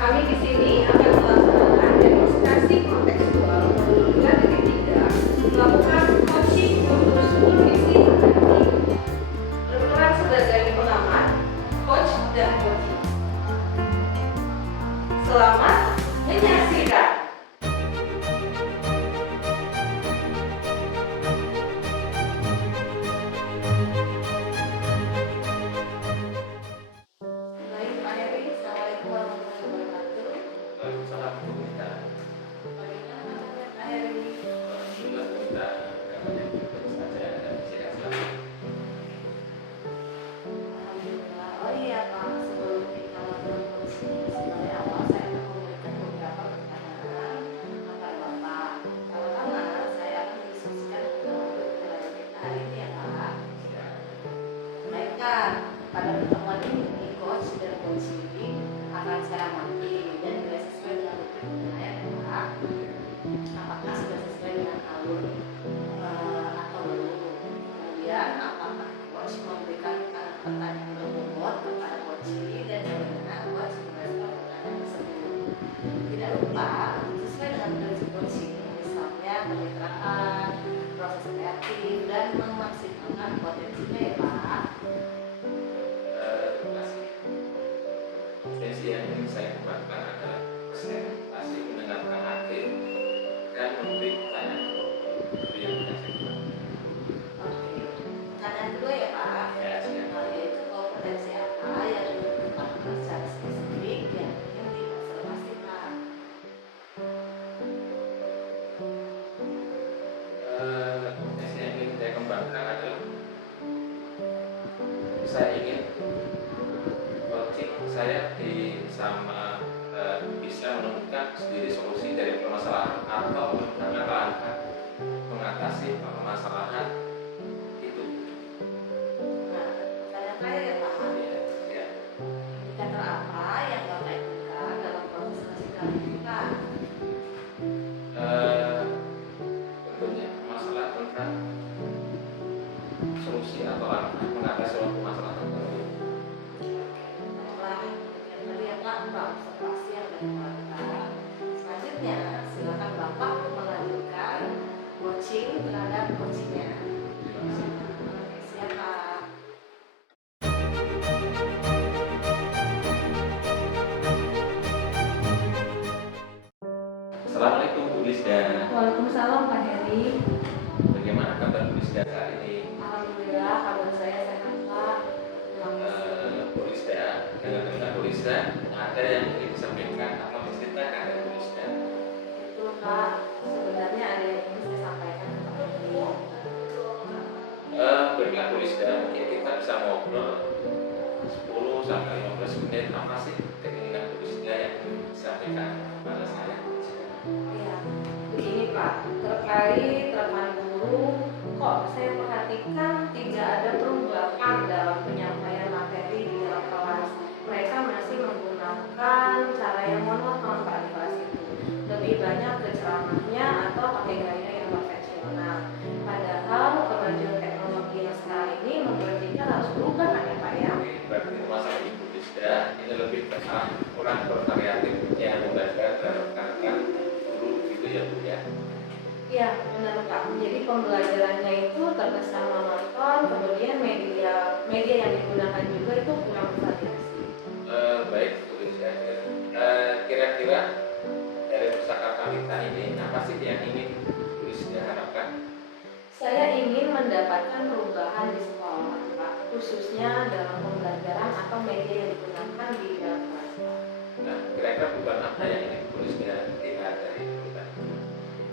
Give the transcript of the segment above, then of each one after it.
Kami di sini akan melaksanakan demonstrasi kontekstual modul 2.3 melakukan coaching untuk supervisi akademik. Berperan sebagai pengamat, coach, dan coaching. Selamat menyaksikan. Pada pertemuan ini, coach dan coaching akan saya amati dan nilai sesuai dengan pertanyaan ya Pak. Apakah sudah sesuai dengan alur atau belum? Kemudian apakah coach memberikan pertanyaan berbobot kepada coaching dan bagaimana coach merespon pertanyaan tersebut? Tidak lupa sesuai dengan prinsip coaching, misalnya kemitraan, proses kreatif dan memaksimalkan potensinya ya Pak. Potensi yang ingin saya kembangkan adalah presentasi mendengarkan hakim dan memberi pertanyaan itu yang akan saya kembangkan. Oke. Pertanyaan kedua ya Pak. Ya, siap. Yaitu kompetensi apa yang dikembangkan secara spesifik yang ingin diobservasikan. Potensi yang ingin saya kembangkan adalah saya ingin coaching saya bisa menemukan sendiri solusi dari permasalahan atau langkah-langkah mengatasi permasalahan itu. Nah, pertanyaan terakhir ya Pak. Ya. Indikator apa yang Bapak inginkan dalam proses klasifikasi? Tentunya masalah tentang solusi atau langkah mengatasi suatu masalah tertentu. Baiklah, demikian tadi ya Pak observasi yang dilakukan. Selanjutnya, silakan Bapak melanjutkan coaching terhadap coachingnya. Terima kasih. Oke, siap Pak. Lisda. Waalaikumsalam Pak Heri. Bagaimana kabar Bu Lisda saat ini? Alhamdulillah kabar saya sehat Pak. Bu Lisda, dengan Bu Lisda, ada yang ingin disampaikan atau diceritakan dari Bu Lisda? Itu Pak, sebenarnya ada yang ingin saya sampaikan ke Pak Heri. Berkat Bu Lisda, mungkin kita bisa ngobrol 10 sampai 15 menit. Apa sih keinginan Bu Lisda yang disampaikan kepada saya? Iya, begini Pak, terkait rekan guru, kok saya perhatikan tidak ada perubahan dalam penyampaian materi di dalam kelas. Mereka masih menggunakan cara yang monoton Pak di kelas itu. Lebih banyak ke ceramahnya atau pakai gaya yang konvensional. Padahal kemajuan teknologi yang sekarang ini membuat kita harus berubah kan ya Pak ya? Berarti masalah Ibu Lisda ini lebih ke kurang bervariatif yang belajar dan rekan-rekan guru gitu ya Bu ya. Iya, benar Pak. Jadi pembelajarannya itu terkesan monoton, kemudian media yang digunakan juga itu kurang bervariasi. Baik Bu Lisda. Kira-kira dari percakapan kita ini apa sih yang ingin Bu Lisda harapkan? Saya ingin mendapatkan perubahan di sekolah Pak, khususnya dalam pembelajaran atau media yang digunakan di dalam kelas Pak. Nah, kira-kira perubahan apa yang ingin Bu Lisda lihat dari perubahan?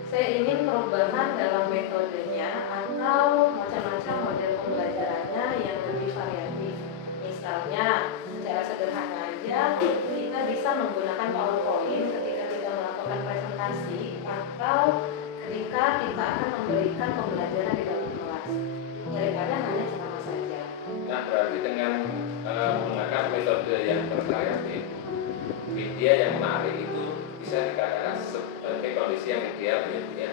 Saya ingin perubahan dalam metodenya atau macam-macam model pembelajarannya yang lebih variatif. Misalnya, secara sederhana aja, kita bisa menggunakan PowerPoint ketika kita melakukan presentasi atau ketika kita akan memberikan pembelajaran di dalam kelas daripada hanya ceramah saja. Nah, berarti dengan menggunakan metode yang bervariatif, media yang menarik itu bisa dikatakan sebagai kondisi yang ideal ya Bu ya.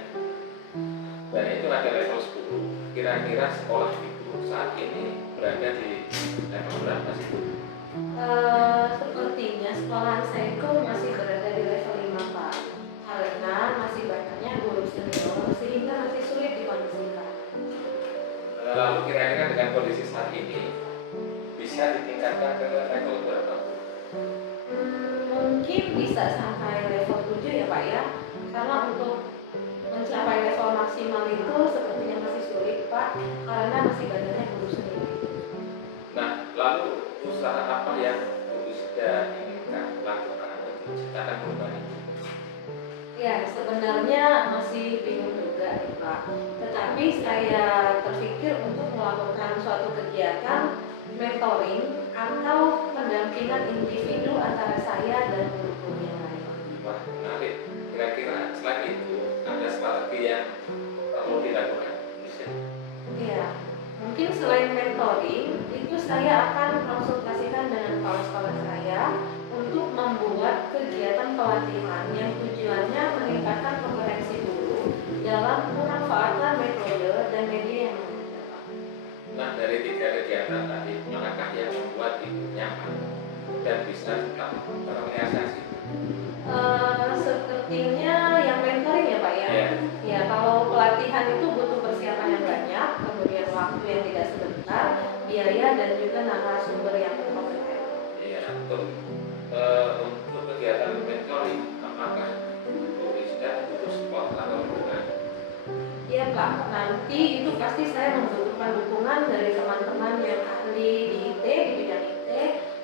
Dan itu ada level 10. Kira-kira sekolah Ibu saat ini berada di level berapa sih Bu? Sepertinya sekolahan saya itu masih berada di level 5 Pak, karena masih banyaknya guru senior sehingga masih sulit dikondisikan. Lalu kira-kira dengan kondisi saat ini bisa ditingkatkan ke level berapa Bu? Mungkin bisa sampai level 7 ya Pak ya, karena untuk mencapai level maksimal itu sepertinya masih sulit Pak, karena masih banyaknya guru senior. Nah, lalu usaha apa yang Bu sudah inginkan lakukan untuk menciptakan perubahan itu? Ya, sebenarnya masih bingung juga nih Pak. Tetapi saya terpikir untuk melakukan suatu kegiatan mentoring atau pendampingan individu antara saya dan guru-guru yang lain. Wah, menarik. Kira-kira selain itu ada strategi yang perlu dilakukan? Ya, mungkin selain mentoring, itu saya akan konsultasikan dengan kepala saya untuk membuat kegiatan pelatihan yang tujuannya meningkatkan kompetensi guru dalam pemanfaatan metode dan media yang ada. Nah, dari 3 kegiatan tadi, manakah yang membuat Ibu nyaman dan bisa tetap terrealisasi? Sepertinya yang mentoring ya Pak ya. Ya. Ya, kalau pelatihan itu butuh persiapan yang banyak, kemudian waktu yang tidak sebentar, biaya dan juga narasumber yang berkompeten. Iya, untuk kegiatan mentoring, apakah Bu Rizda butuh support atau dukungan? Iya Pak, nanti itu pasti saya membutuhkan dukungan dari teman-teman yang ahli di IT, di bidang IT.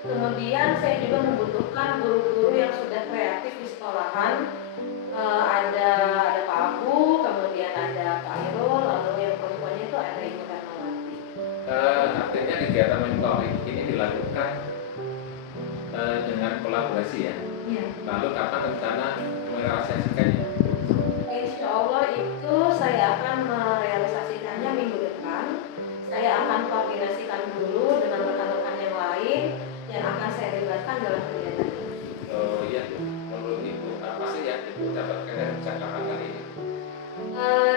Kemudian saya juga membutuhkan guru-guru yang sudah kreatif di sekolahan. Ada Pak Abu, kemudian ada Pak Irul, lalu yang perempuannya itu ada Ibu Hermawati. Artinya kegiatan mentoring ini dilakukan dengan kolaborasi ya. Iya. Lalu kapan rencana merealisasikannya? Insya Allah itu saya akan merealisasikannya minggu depan. Saya akan koordinasikan dulu dengan rekan-rekan yang lain yang akan saya libatkan dalam kegiatan ini. Oh iya, menurut Ibu apa sih yang Ibu dapatkan dari percakapan kali ini?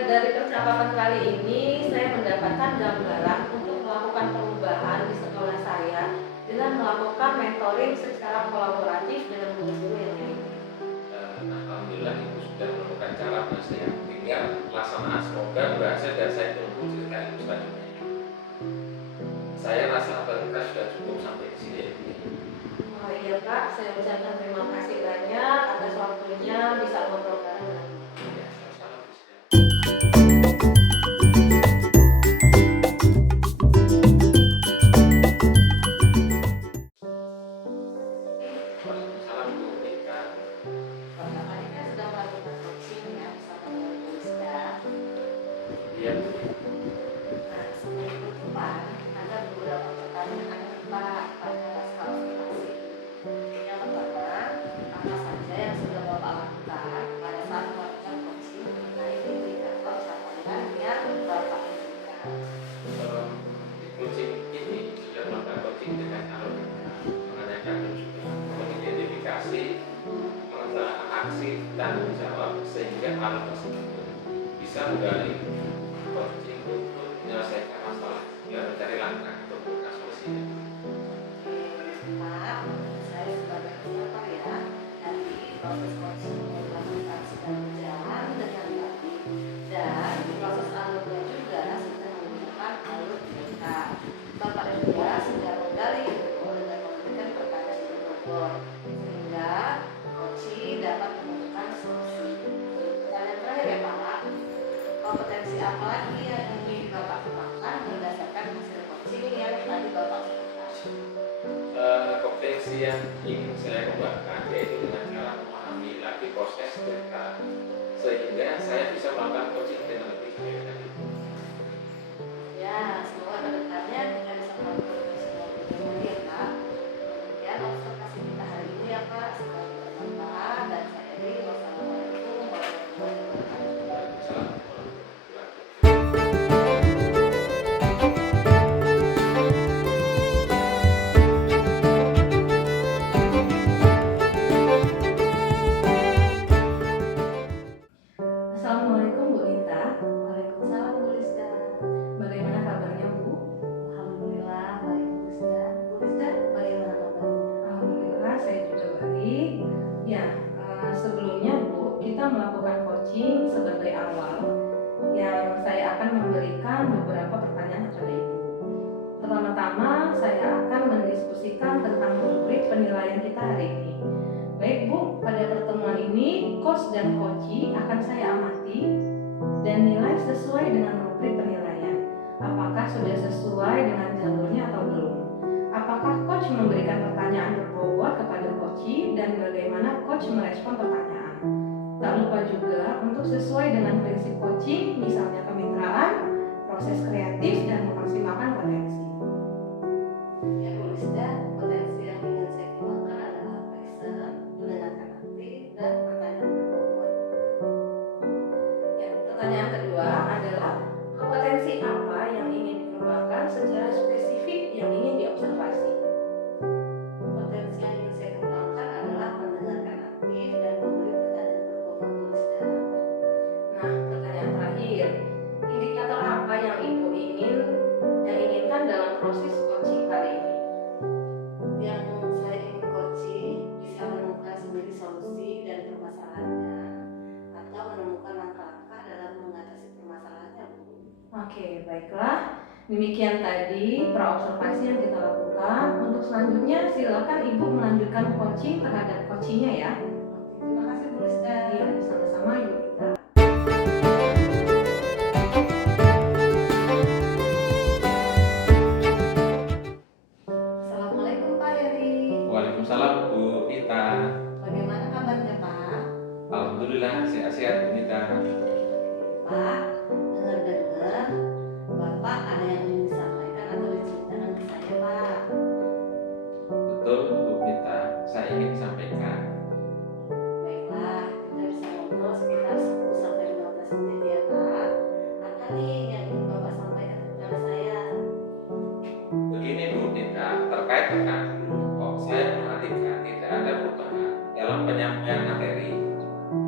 Dari percakapan kali ini saya mendapatkan gambaran untuk melakukan perubahan di sekolah saya dengan melakukan mentoring secara kolaboratif dengan guru-guru yang lain. Alhamdulillah Ibu sudah menemukan cara Mas ya. Tinggal pelaksanaan semoga berhasil dan saya tunggu cerita Ibu selanjutnya. Saya rasa kita sudah cukup sampai di sini ya Bu. Oh iya Pak, saya ucapkan terima kasih banyak atas waktunya bisa ngobrol bareng. Ya. hal tersebut bisa menggali coaching untuk menyelesaikan masalah dan mencari langkah untuk menemukan solusinya. Pak, saya sebagai peserta ya, dari proses coaching yang dilakukan sudah berjalan dengan baik dan proses alurnya juga sudah menggunakan alur cerita. Bapak juga sudah menggali dengan memberikan pertanyaan yang berbobot sehingga coaching dapat menemukan solusi. Pertanyaan terakhir ya Pak, kompetensi apa lagi yang ingin Bapak kembangkan berdasarkan hasil coaching yang tadi Bapak sebutkan? Kompetensi yang ingin saya kembangkan yaitu dengan cara memahami lagi proses cerita sehingga saya bisa melakukan coaching dengan lebih baik lagi. Ya, semoga kedepannya kita bisa melakukan semua tujuan ya Pak. Kemudian observasi kita hari ini ya Pak, semoga bermanfaat dan saya akhiri. Wassalamualaikum warahmatullahi wabarakatuh. Waalaikumsalam. Assalamualaikum Bu Rita. Waalaikumsalam Bu Rizda. Bagaimana kabarnya Bu? Alhamdulillah baik Bu Rizda. Bu Rizda bagaimana kabarnya? Alhamdulillah saya juga baik. Ya, sebelumnya Bu, kita melakukan coaching sebagai awal yang saya akan memberikan beberapa pertanyaan kepada Ibu. Pertama-tama saya akan mendiskusikan tentang rubrik penilaian kita hari ini. Baik Bu, pada pertemuan ini coach dan coachee akan saya amati dan nilai sesuai dengan rubrik penilaian. Apakah sudah sesuai dengan jalurnya atau belum? Apakah coach memberikan pertanyaan berbobot kepada coachee dan bagaimana coach merespon pertanyaan? Tak lupa juga untuk sesuai dengan prinsip coaching, misalnya kemitraan, proses kreatif, dan memaksimalkan potensi. Ya Bu Rizda, potensi yang ingin saya kembangkan adalah passion, mendengarkan aktif, dan pertanyaan berbobot. Ya, pertanyaan kedua adalah kompetensi apa yang ingin dikembangkan secara spesifik yang ingin diobservasi? Potensi yang ingin saya kembangkan adalah mendengarkan aktif dan memberi pertanyaan berbobot Bu Rizda. Nah, pertanyaan terakhir, indikator apa yang Ibu inginkan dalam proses coaching kali ini? Yang saya ingin coaching bisa menemukan sendiri solusi dan permasalahannya atau menemukan langkah-langkah dalam mengatasi permasalahannya Bu. Oke, baiklah. Demikian tadi praobservasi yang kita lakukan. Untuk selanjutnya silakan Ibu melanjutkan coaching terhadap coachingnya ya. Terima kasih Bu Rizda. Iya, sama-sama Ibu Rita. Assalamualaikum Pak Heri. Waalaikumsalam Bu Nita. Bagaimana kabarnya Pak? Alhamdulillah sehat-sehat Bu Nita. Pak, dengar-dengar Bapak ada yang ingin disampaikan atau diceritakan ke saya Pak. Betul Bu Nita, saya ingin sampaikan. Baiklah, kita bisa ngobrol sekitar 10 sampai 15 menit ya Pak. Apa nih yang ingin Bapak sampaikan kepada saya? Begini Bu Nita, terkait dengan kok saya perhatikan tidak ada perubahan dalam penyampaian materi,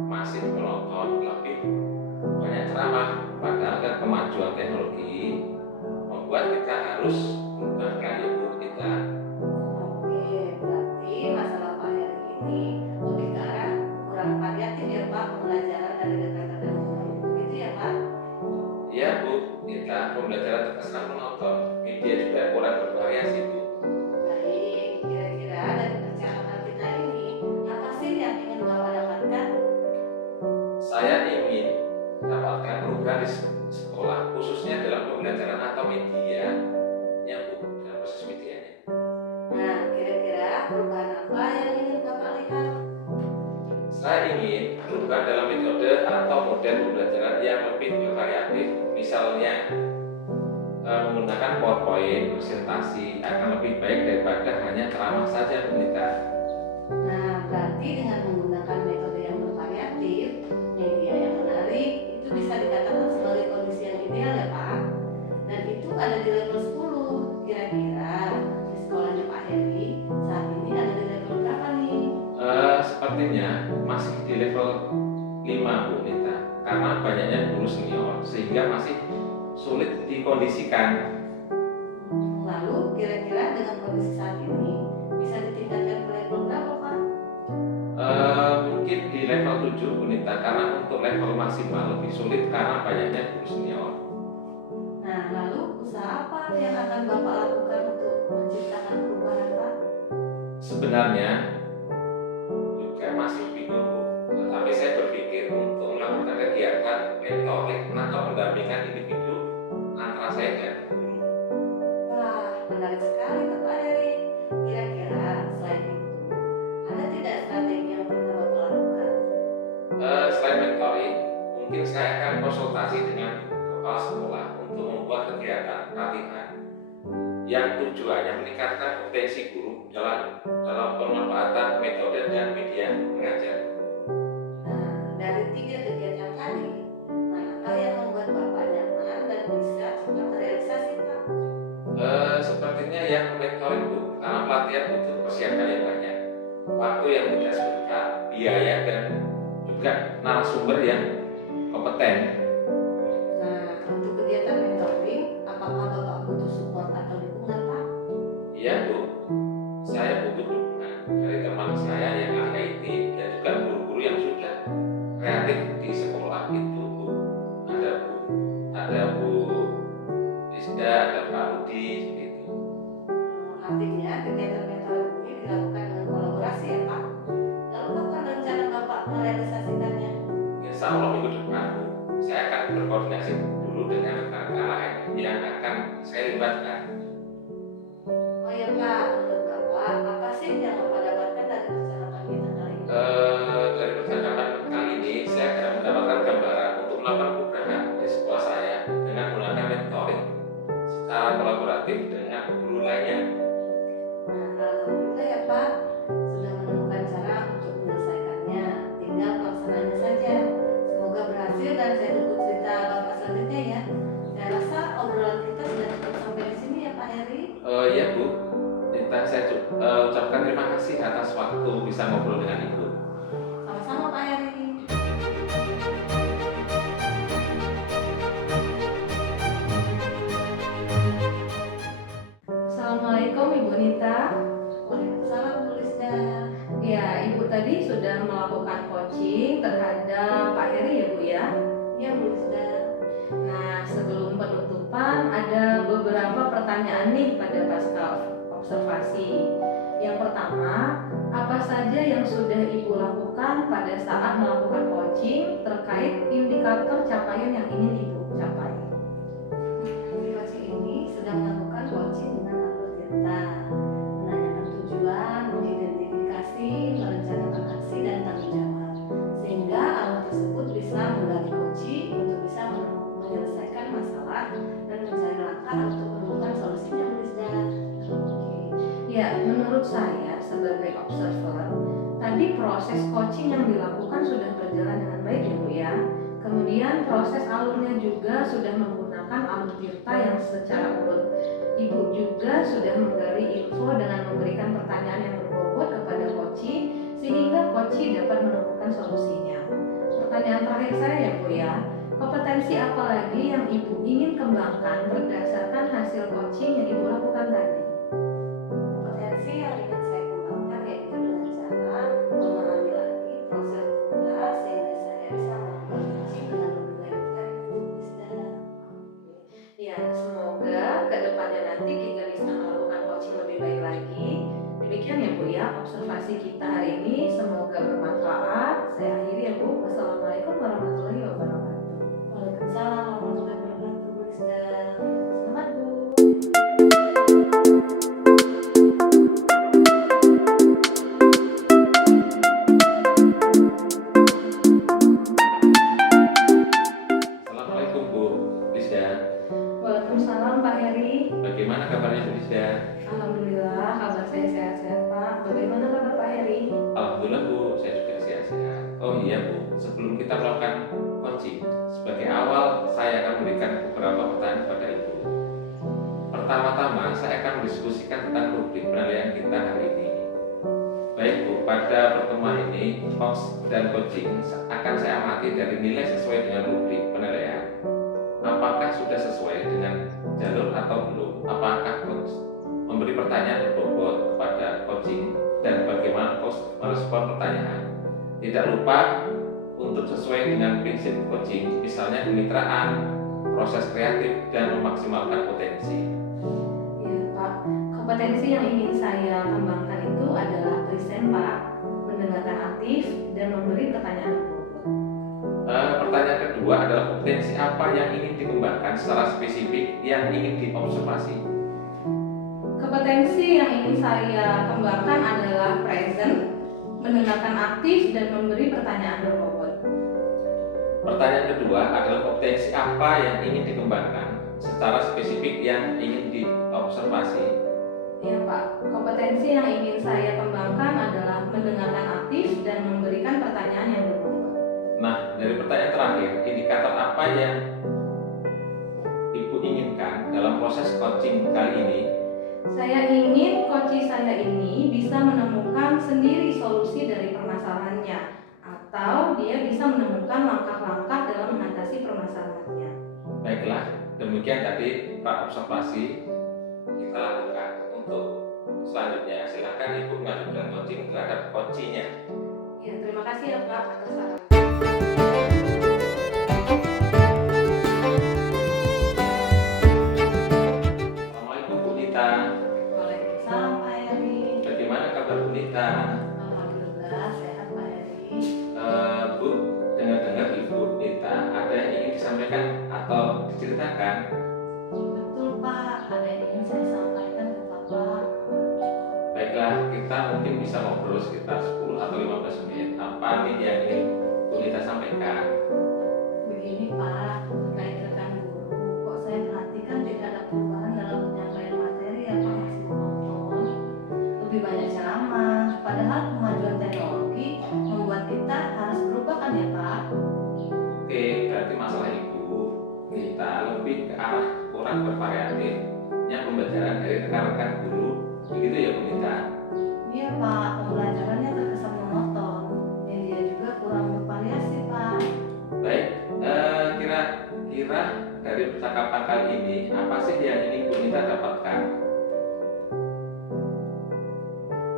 masih monoton, lebih banyak ceramah, padahal kan kemajuan teknologi membuat kita harus berubah kan ya Bu Nita. Oke, berarti masalah Pak Heri ini lebih ke arah kurang variatif ya Pak pembelajaran dari dekat dahulu. Begitu ya Pak? Iya Bu Nita, pembelajaran terkesan monoton, media juga kurang bervariasi Bu. Baik, kira-kira dari percakapan kita ini apa sih yang ingin Bapak dapatkan? Saya ingin dapatkan perubahan di sekolah, khususnya dalam pembelajaran atau media yang Bu, dalam proses medianya. Nah, kira-kira perubahan apa yang ingin Bapak lihat? Saya ingin perubahan dalam metode atau model pembelajaran yang lebih bervariatif, misalnya menggunakan PowerPoint, presentasi akan lebih baik daripada hanya ceramah saja Bu Nita. Nah, berarti dengan menggunakan metode yang bervariatif, media yang menarik, itu bisa dikatakan sebagai kondisi yang ideal ya Pak. Dan itu ada di level 10. Kira-kira di sekolahnya Pak Heri saat ini ada di level berapa nih? Sepertinya masih di level 5 Bu Nita. banyaknya guru senior sehingga masih sulit dikondisikan. Lalu kira-kira dengan kondisi saat ini bisa ditingkatkan ke level berapa Pak? Mungkin di level 7 Bu Nita, karena untuk level maksimal lebih sulit karena banyaknya guru senior. Nah, lalu usaha apa yang akan Bapak lakukan untuk menciptakan perubahan Pak? Sebenarnya juga masih bingung Bu, tetapi saya berpikir untuk melakukan kegiatan mentoring atau pendampingan individu antara saya dan guru. Wah, menarik sekali tuh Pak Heri. Kira-kira selain itu, ada tidak strategi yang pernah Bapak lakukan? Selain mentoring, mungkin saya akan konsultasi dengan kepala sekolah untuk membuat kegiatan pelatihan yang tujuannya meningkatkan kompetensi guru dalam pemanfaatan metode dan media mengajar. Nah, dari 3 kegiatan tadi, manakah yang membuat Bapak nyaman dan bisa cepat terrealisasi Pak? Sepertinya yang mentoring Bu, karena pelatihan butuh persiapan yang banyak, waktu yang tidak sebentar, biaya dan juga narasumber yang kompeten. Nah, untuk kegiatan mentoring, apakah Bapak butuh support atau dukungan Pak? Iya Bu, saya butuh dukungan dari teman saya yang ahli IT dan juga guru-guru yang sudah kreatif di sekolah itu Bu. Ada Bu Rizda, ada Pak Rudi, seperti itu. Artinya kegiatan mentoring ini dilakukan dengan kolaborasi ya Pak? Lalu kapan rencana Bapak merealisasikannya? Insya Allah minggu depan Bu, saya akan berkoordinasi dulu dengan rekan-rekan lain yang akan saya libatkan. Oh ya Pak, menurut Bapak, apa sih yang Bapak dapatkan dari percakapan kita kali ini? Dari percakapan kali ini saya akan mendapatkan gambaran untuk melakukan program di sekolah saya dengan menggunakan mentoring secara kolaboratif dengan guru lainnya. Nah, alhamdulillah ya Pak, sudah menemukan cara untuk menyelesaikannya. Tinggal pelaksananya saja. Semoga berhasil dan saya tunggu cerita Bapak selanjutnya ya. Saya rasa obrolan kita sudah cukup sampai di sini ya Pak Heri. Ya Bu, saya ucapkan terima kasih atas waktu bisa ngobrol dengan Ibu. Sama-sama Pak Heri. Assalamualaikum Ibu Nita. Waalaikumsalam Bu Lisda. Ya, Ibu tadi sudah melakukan coaching terhadap Pak Heri ya Bu ya. Ya Bu Lisda. Nah, sebelum penutupan ada beberapa pertanyaan nih pada pasca observasi. Yang pertama, apa saja yang sudah Ibu lakukan pada saat melakukan coaching terkait indikator capaian yang ingin Ibu capai? Di coaching ini sedang melakukan coaching dengan alur tirta, menanyakan tujuan, mengidentifikasi, merencanakan aksi dan tanggung jawab, sehingga alur tersebut bisa menggali coaching untuk bisa menyelesaikan masalah dan mencari langkah untuk menemukan solusinya Bu Lisda. Ya, menurut saya sebagai observer, tadi proses coaching yang dilakukan sudah berjalan dengan baik ya Bu ya. Kemudian proses alurnya juga sudah menggunakan alur tirta yang secara urut. Ibu juga sudah menggali info dengan memberikan pertanyaan yang berbobot kepada coaching sehingga coaching dapat menemukan solusinya. Pertanyaan terakhir saya ya Bu ya, kompetensi apa lagi yang Ibu ingin kembangkan berdasarkan hasil coaching yang Ibu lakukan tadi? Potensi yang ingin saya kembangkan yaitu dengan cara memahami lagi proses pula sehingga saya bisa melakukan coaching dengan lebih baik dari Bu Lisda. Ya, semoga kedepannya nanti kita bisa melakukan coaching lebih baik lagi. Demikian ya Bu ya, observasi kita hari ini semoga bermanfaat. Saya akhiri ya Bu. Wassalamualaikum warahmatullahi wabarakatuh. Waalaikumsalam warahmatullahi wabarakatuh Bu Lisda. Selamat Bu. Assalamualaikum Bu Rizda. Waalaikumsalam Pak Heri. Bagaimana kabarnya Bu Rizda? Alhamdulillah kabar saya sehat-sehat Pak. Bagaimana kabar Pak Heri? Alhamdulillah Bu, saya juga sehat-sehat. Oh iya Bu, sebelum kita melakukan coaching, sebagai awal saya akan memberikan beberapa pertanyaan kepada Ibu. Pertama-tama, saya akan mendiskusikan tentang rubrik penilaian kita hari ini. Baik Bu, pada pertemuan ini, coach dan coaching akan saya amati dari nilai sesuai dengan rubrik apakah sudah sesuai dengan jalur atau belum? Apakah coach memberi pertanyaan berbobot kepada coaching dan bagaimana coach merespon pertanyaan? Tidak lupa untuk sesuai dengan prinsip coaching, misalnya kemitraan, proses kreatif, dan memaksimalkan potensi. Ya Pak, kompetensi yang ingin saya kembangkan itu adalah present Pak, mendengarkan aktif dan memberi pertanyaan berbobot. Pertanyaan kedua adalah kompetensi apa yang ingin dikembangkan secara spesifik yang ingin diobservasi. Kompetensi yang ingin saya kembangkan adalah present, mendengarkan aktif dan memberi pertanyaan berbobot. Pertanyaan kedua adalah kompetensi apa yang ingin dikembangkan secara spesifik yang ingin diobservasi. Ya Pak, kompetensi yang ingin saya kembangkan adalah mendengarkan aktif dan memberikan pertanyaan yang berbobot. Nah, dari pertanyaan terakhir, indikator apa yang Ibu inginkan dalam proses coaching kali ini? Saya ingin coach saya ini bisa menemukan sendiri solusi dari permasalahannya, atau dia bisa menemukan langkah-langkah dalam mengatasi permasalahannya. Baiklah, demikian tadi observasi kita lakukan. Untuk selanjutnya, silakan Ibu mengajukan coaching terhadap coachingnya. Ya, terima kasih ya Pak atas saran. Assalamualaikum Bu Nita. Waalaikumsalam Pak Heri. Bagaimana kabar Bu Nita? Alhamdulillah sehat Pak Heri. Bu, dengar-dengar Ibu Nita ada yang ingin disampaikan atau diceritakan? Betul Pak, ada yang ingin saya sampaikan ke Bapak. Baiklah, kita mungkin bisa ngobrol sekitar 10 atau 15 menit. Apa nih yang ingin Bu Nita sampaikan? Begini Pak, terkait rekan guru, kok saya perhatikan tidak ada perubahan dalam penyampaian materi yang Pak masih monoton. Lebih banyak ceramah, padahal kemajuan teknologi membuat kita harus berubah kan ya Pak? Oke, berarti masalah Ibu Nita lebih ke arah kurang bervariatifnya pembelajaran dari rekan-rekan guru. Begitu ya Bu Nita? Iya Pak, pembelajarannya terkesan monoton. Media juga kurang bervariasi Pak. Baik, kira-kira dari percakapan kali ini apa sih yang ingin Bu Nita dapatkan?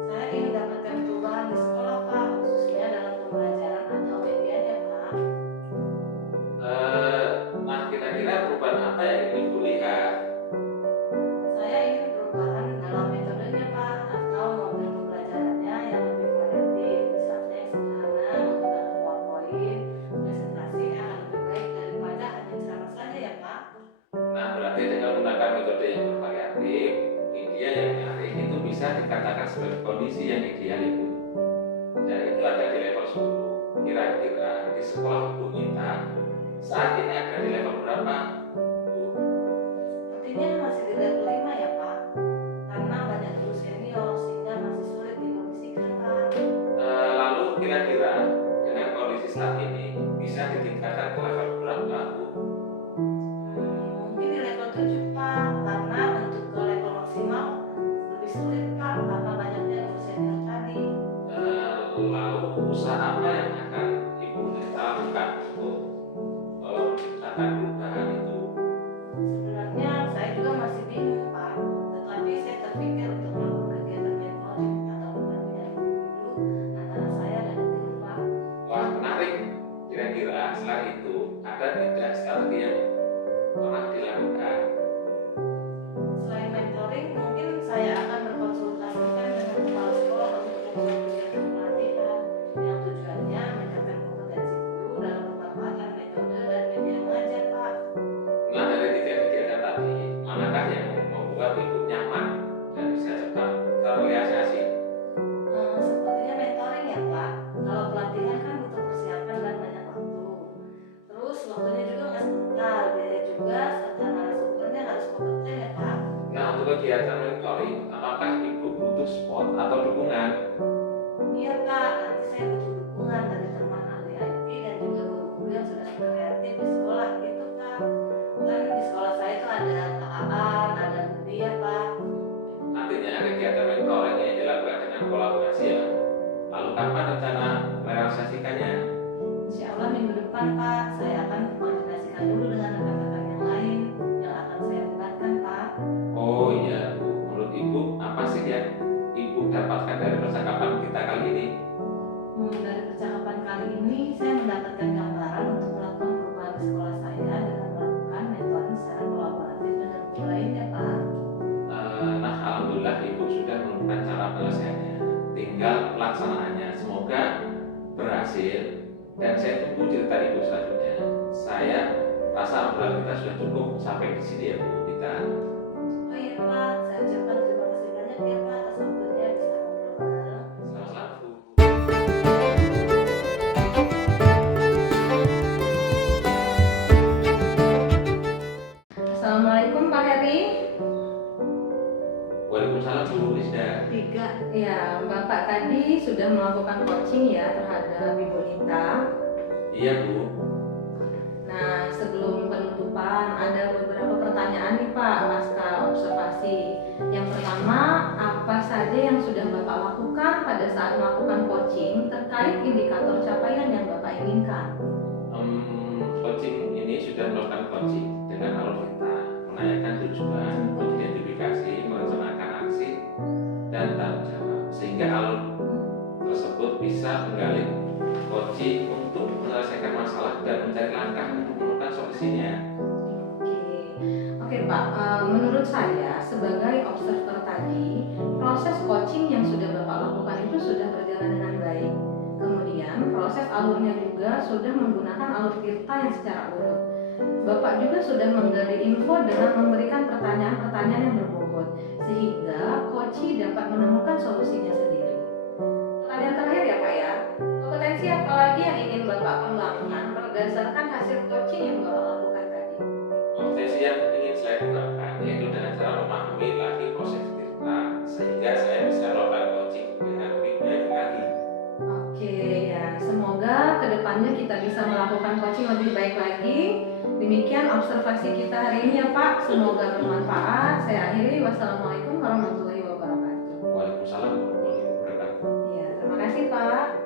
Saya ingin dapatkan perubahan di sekolah Pak, khususnya dalam pembelajaran atau medianya Pak. Nah, kira-kira perubahan apa yang ingin Ibu lihat? Saya ingin perubahan dalam metodenya Pak, atau model pembelajarannya yang lebih variatif. Misalnya yang sederhana, menggunakan PowerPoint, presentasi akan lebih baik daripada hanya ceramah saja ya Pak. Nah, berarti dengan menggunakan metode yang bervariatif, media yang menarik itu bisa dikatakan sebagai kondisi yang ideal Ibu. Dan itu ada di level 10. Kira-kira di sekolah Bu Nita saat ini ada di level berapa? Bu? Sepertinya masih di level 5 ya Pak, karena banyak guru senior sehingga masih sulit dikondisikan Pak. Lalu kira-kira dengan kondisi saat ini bisa ditingkatkan ke level berapa Bu? Mungkin di level 7 Pak, karena untuk ke level maksimal lebih sulit Pak, karena banyaknya guru senior tadi. Lalu usaha apa yang akan Ibu Nita lakukan untuk menciptakan perubahan itu? Sebenarnya saya juga masih bingung Pak, tetapi saya terpikir untuk melakukan kegiatan mentoring atau pendampingan individu antara saya dan guru Pak. Wah, menarik. Kira-kira selain itu ada tidak strategi yang pernah dilakukan? Selain mentoring, mungkin saya akan berkonsultasikan dengan kepala sekolah untuk membuat kegiatan pelatihan yang tujuannya meningkatkan kompetensi guru dalam pemanfaatan metode dan media mengajar Pak. Nah, dari tiga kegiatan tadi, manakah yang membuat Ibu nyaman dan bisa cepat terrealisasi? Sepertinya mentoring ya Pak. Kalau pelatihan kan butuh persiapan dan banyak waktu. Terus waktunya juga nggak sebentar, biaya juga serta narasumbernya harus kompeten ya Pak. Nah, untuk kegiatan mentoring, apakah Ibu butuh support atau dukungan? Iya Pak, nanti saya butuh dukungan dari teman ahli IT dan juga guru-guru yang sudah kreatif di sekolah gitu Pak. Kan di sekolah saya itu ada Kak Aan, ada Budi ya Pak. Artinya kegiatan mentoring yang dilakukan dengan kolaborasi ya. Lalu kapan rencana merealisasikannya? Insya Allah minggu depan Pak, saya akan koordinasikan dulu dengan rekan-rekan yang penyelesaiannya, tinggal pelaksanaannya. Semoga berhasil dan saya tunggu cerita ibu selanjutnya. Saya rasa obrolan kita sudah cukup sampai di sini ya Bu kita. Oh iya Pak, saya ucapkan terima kasih banyak ya Pak atas waktunya bisa ngobrol bareng. Sama-sama Bu. Assalamualaikum Pak Heri. Waalaikumsalam Bu Rizda. Tiga. Ya, Bapak tadi sudah melakukan coaching ya terhadap Ibu Nita. Iya Bu. Nah, sebelum penutupan ada beberapa pertanyaan nih Pak pasca observasi. Yang pertama, apa saja yang sudah Bapak lakukan pada saat melakukan coaching terkait indikator capaian yang Bapak inginkan? Coaching ini sudah melakukan coaching dengan alur kita, menanyakan tujuan, mengidentifikasi, merencanakan aksi dan tanggung jawab, sehingga alur tersebut bisa menggali coaching untuk menyelesaikan masalah dan mencari langkah untuk menemukan solusinya. Oke Pak, menurut saya sebagai observer tadi, proses coaching yang sudah Bapak lakukan itu sudah berjalan dengan baik. Kemudian proses alurnya juga sudah menggunakan alur tirta yang secara urut. Bapak juga sudah menggali info dengan memberikan pertanyaan-pertanyaan yang berbobot, sehingga coach dapat menemukan solusinya sendiri. Pertanyaan terakhir ya Pak ya, kompetensi apa lagi yang ingin Bapak kembangkan berdasarkan hasil coaching yang Bapak lakukan tadi? Kompetensi yang ingin saya kembangkan yaitu dengan cara memahami lagi proses tirta, sehingga saya bisa melakukan coaching dengan lebih baik lagi. Oke ya, semoga kedepannya kita bisa melakukan coaching lebih baik lagi. Demikian observasi kita hari ini ya Pak, semoga bermanfaat. Saya akhiri, wassalamualaikum warahmatullahi wabarakatuh. Waalaikumsalam warahmatullahi wabarakatuh. Ya, terima kasih Pak.